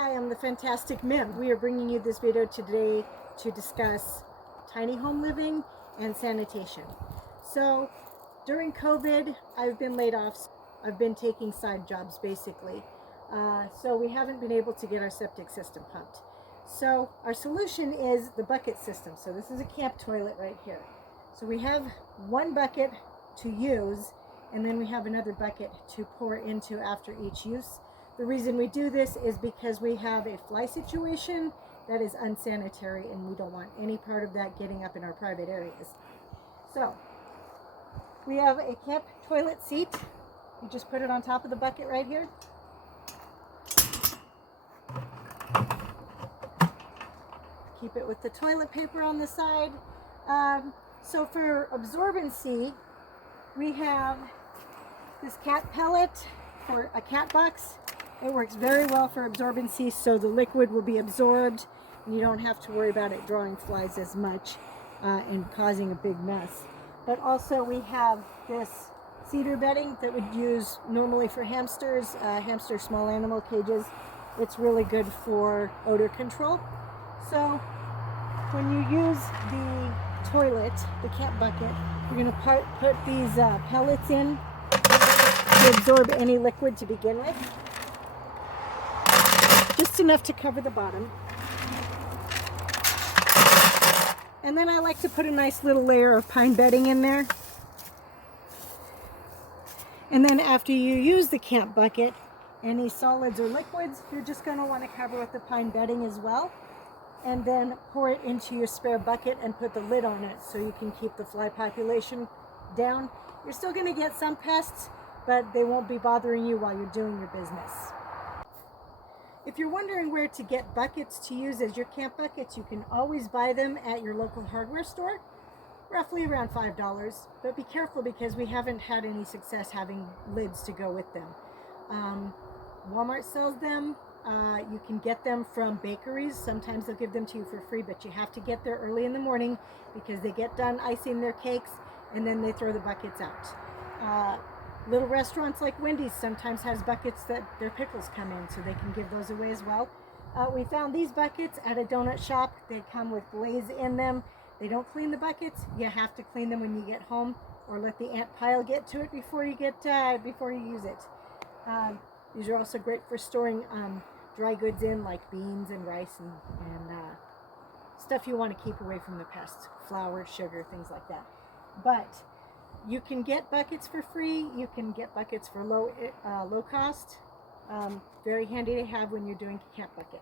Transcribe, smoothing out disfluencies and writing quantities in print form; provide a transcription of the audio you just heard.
Hi, I'm the Fantastic Mim. We are bringing you this video today to discuss tiny home living and sanitation. So during COVID, I've been laid off. I've been taking side jobs basically. So we haven't been able to get our septic system pumped. So our solution is the bucket system. So this is a camp toilet right here. So we have one bucket to use, and then we have another bucket to pour into after each use. The reason we do this is because we have a fly situation that is unsanitary, and we don't want any part of that getting up in our private areas. So we have a camp toilet seat. You just put it on top of the bucket right here. Keep it with the toilet paper on the side. So for absorbency, we have this cat pellet or a cat box. It works very well for absorbency, so the liquid will be absorbed and you don't have to worry about it drawing flies as much and causing a big mess. But also we have this cedar bedding that would use normally for hamsters, hamster small animal cages. It's really good for odor control. So when you use the toilet, the cat bucket, you're going to put these pellets in to absorb any liquid to begin with. Just enough to cover the bottom. And then I like to put a nice little layer of pine bedding in there. And then after you use the camp bucket, any solids or liquids, you're just going to want to cover with the pine bedding as well. And then pour it into your spare bucket and put the lid on it so you can keep the fly population down. You're still going to get some pests, but they won't be bothering you while you're doing your business. If you're wondering where to get buckets to use as your camp buckets, you can always buy them at your local hardware store, roughly around $5. But be careful because we haven't had any success having lids to go with them. Walmart sells them. You can get them from bakeries. Sometimes they'll give them to you for free, but you have to get there early in the morning because they get done icing their cakes and then they throw the buckets out. Little restaurants like Wendy's sometimes has buckets that their pickles come in, so they can give those away as well. We found these buckets at a donut shop. They come with glaze in them. They don't clean the buckets. You have to clean them when you get home, or let the ant pile get to it before you use it. These are also great for storing dry goods in, like beans and rice and stuff you want to keep away from the pests, flour, sugar, things like that. But you can get buckets for free. You can get buckets for low cost. Very handy to have when you're doing camp bucket.